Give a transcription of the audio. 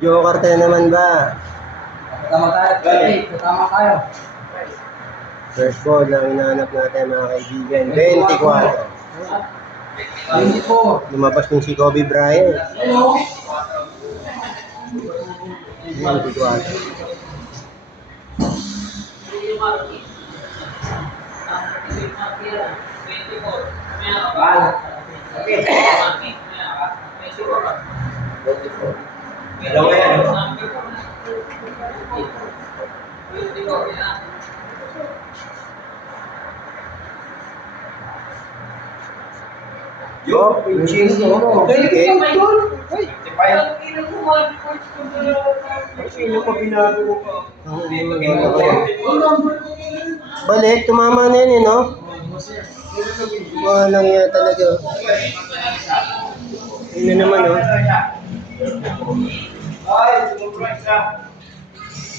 Joker tayo naman ba? Tama tayo. Tama tayo. First ball na hinahanap natin mga kaibigan. 24. Hindi po. Lumabas din si Kobe Bryant. 24. Dalawa yan. Yo, yung sino? Okay. Sino pa binago ko? Balik, tumama na yun, no? Walang yan talaga. Yun na naman, no? Ay, sumubra isa.